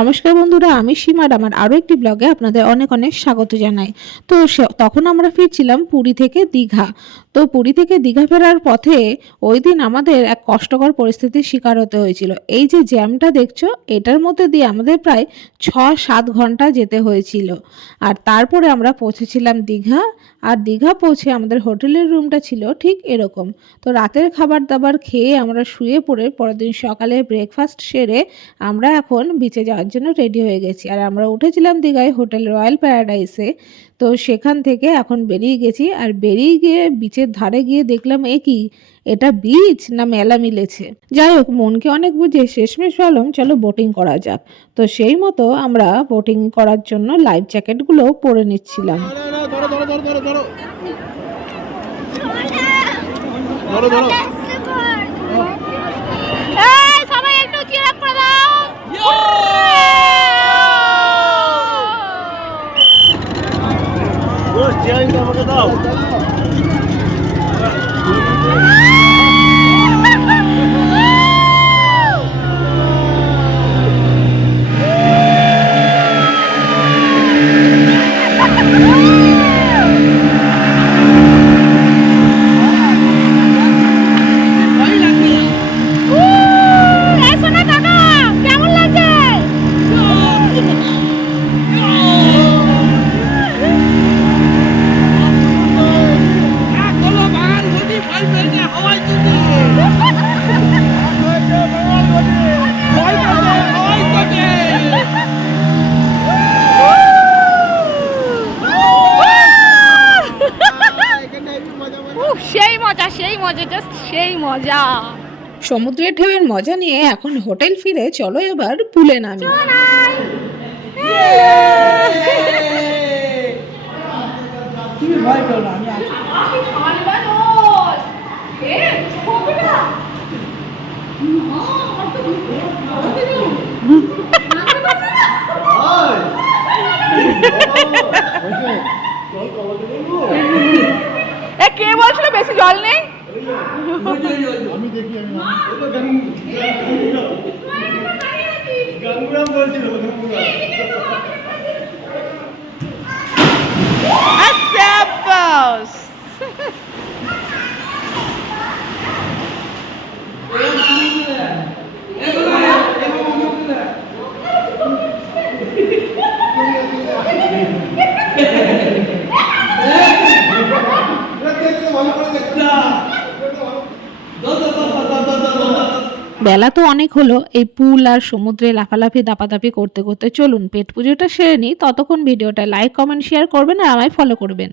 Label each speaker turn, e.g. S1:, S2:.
S1: নমস্কার বন্ধুরা, আমি সীমার আমার আরও একটি ব্লগে আপনাদের অনেক অনেক স্বাগত জানাই। তো তখন আমরা ফিরছিলাম পুরী থেকে দীঘা। তো পুরী থেকে দীঘা ফেরার পথে ওই দিন আমাদের এক কষ্টকর পরিস্থিতির শিকার হতে হয়েছিল। এই যে জ্যামটা দেখছ, এটার মধ্যে দিয়ে আমাদের প্রায় ছ সাত ঘণ্টা যেতে হয়েছিল। আর তারপরে আমরা পৌঁছেছিলাম দীঘা, আর দীঘা পৌঁছে আমাদের হোটেলের রুমটা ছিল ঠিক এরকম। তো রাতের খাবার দাবার খেয়ে আমরা শুয়ে পড়ে পরের দিন সকালে ব্রেকফাস্ট সেরে আমরা এখন বিচে যাওয়ার জন্য রেডি হয়ে গেছি। আর আমরা উঠেছিলাম দীঘায় হোটেল রয়্যাল প্যারাডাইসে। তো সেখান থেকে এখন বেরিয়ে গেছি। আর বেরিয়ে গিয়ে বিচের ধারে গিয়ে দেখলাম, এ কি? এটা বিচ না মেলা মিলেছে? যাই হোক, মনকে অনেক বুঝে শেষমেশ ভাবলাম, চলো বোটিং করা যাক। তো সেই মতো আমরা বোটিং করার জন্য লাইফ জ্যাকেটগুলো পরে নিচ্ছিলাম।
S2: ধরো ধরো। ধরো ধরো।
S3: Obrigado, então, vou মজা জাস্ট সেই মজা।
S1: সমুদ্রের ঢেউয়ের মজা নিয়ে এখন হোটেল ফিরে চলো এবার পুলে নামি।
S2: আমি দেখি আমি গঙ্গুরাম বলছিল গঙ্গুরাম
S1: বেলা তো অনেক হলো, এই পুল আর সমুদ্রে লাফালাফি, দাপাদাপি করতে করতে চলুন, পেট পুজোটা সেরে নিই। ততক্ষণ ভিডিওটা লাইক কমেন্ট শেয়ার করবেন আর আমায় ফলো করবেন।